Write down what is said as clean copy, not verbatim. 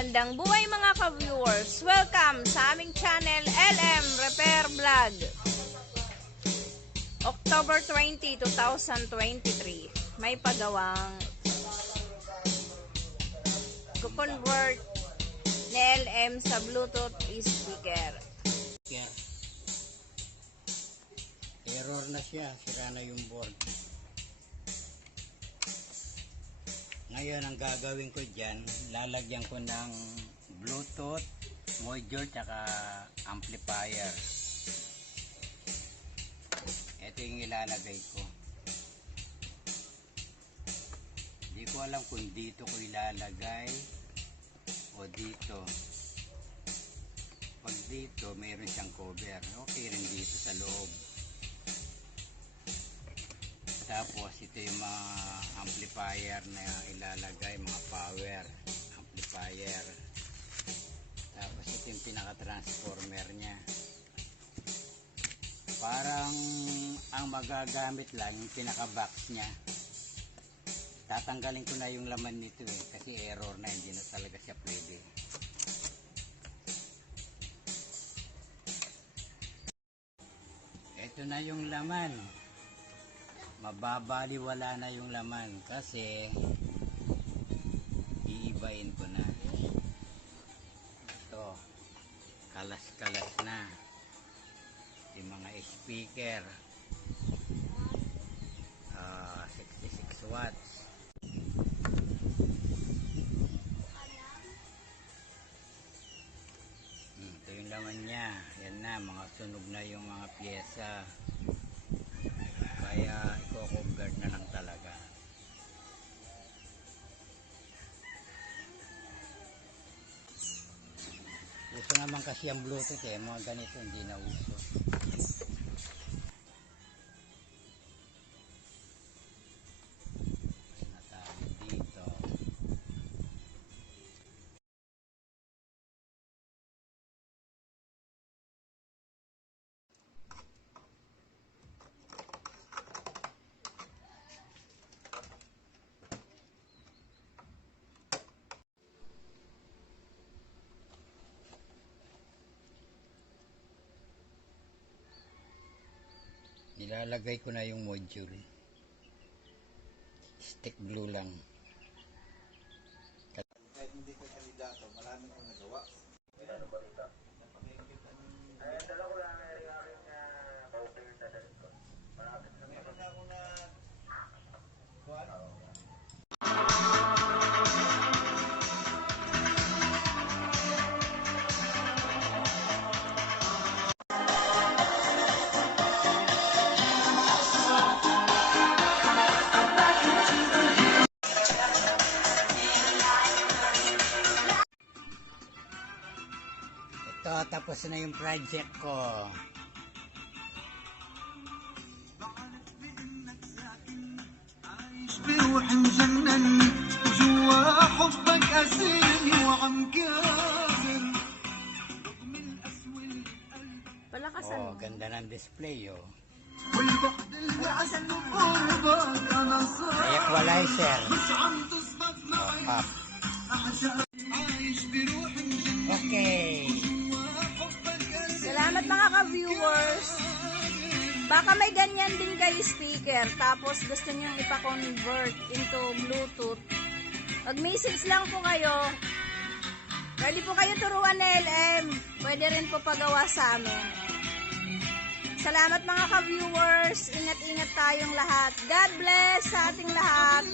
Magandang buhay mga ka-viewers! Welcome sa aming channel LM Repair Vlog. October 20, 2023. May pagawang convert ni LM sa Bluetooth speaker. Error na siya, sira na yung board. Ngayon ang gagawin ko dyan, lalagyan ko ng Bluetooth module tsaka amplifier. Ito yung ilalagay ko. Hindi ko alam kung dito ko ilalagay o dito. Pag dito mayroon siyang cover, okay rin dito sa loob. Tapos ito yung mga amplifier na ilalagay, mga power amplifier. Tapos ito yung pinaka transformer nya. Parang ang magagamit lang yung pinaka box nya. Tatanggalin ko na yung laman nito kasi error na, hindi na talaga siya pwede. Ito na yung laman. Mababaliwala na yung laman kasi iibain ko na. Ito, kalas-kalas na yung mga speaker, 66 watts. Ito yung laman nya. Yan na, mga sunog na yung mga pyesa. Kaya i-cover na lang talaga. Uso naman kasi ang Bluetooth mga ganito hindi na uso. Dito. Nilalagay ko na yung module. Stick glue lang. Kahit hindi ko kandidato, marami kong nagawa. Ano balita? Ay, dala ko lang ang aking pautil na dalito. Malapit na meron na ako na kuhan. Ito, tapos na yung project ko. بروح مجنني وجوا حبك أسيرني وعم كافر رغم الأسوأ Palakasan Oh, mo. ganda ng display والبعد اللي عشان قربك أنا صار Equalizer. مش عم تزبط معي Up. عايش بروح مجنني Okay. حبك أسيرني Salamat mga ka-viewers! Baka may ganyan din kayo speaker, tapos gusto nyo ipa-convert into Bluetooth. Mag-message lang po kayo. Pwede po kayo turuan na LM. Pwede rin po pagawa sa amin. Salamat mga ka-viewers. Ingat-ingat tayong lahat. God bless sa ating lahat.